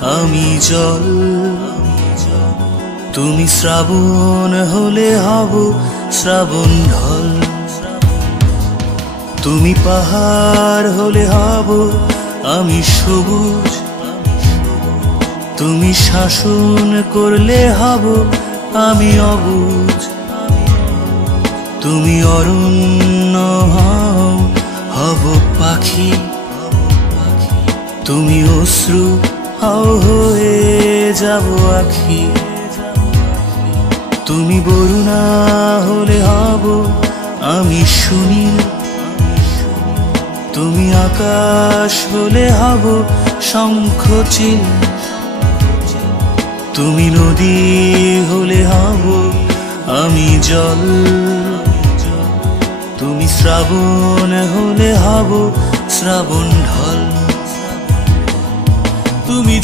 আমি জল। তুমি শ্রাবণ হলে হব শ্রাবণ ঢল। তুমি পাহাড় হলে হব আমি সবুজ। তুমি শাসন করলে হব আমি অবুঝ। তুমি অরণ্য হও হব পাখি। তুমি অশ্রু হও হয়ে যাব আখি। তুমি বরুণা হলে হব আমি সুনীল। তুমি আকাশ হলে হব শঙ্খচিল। তুমি নদী হলে হব আমি জল। তুমি শ্রাবণ হলে হব শ্রাবণ ঢল। তুমি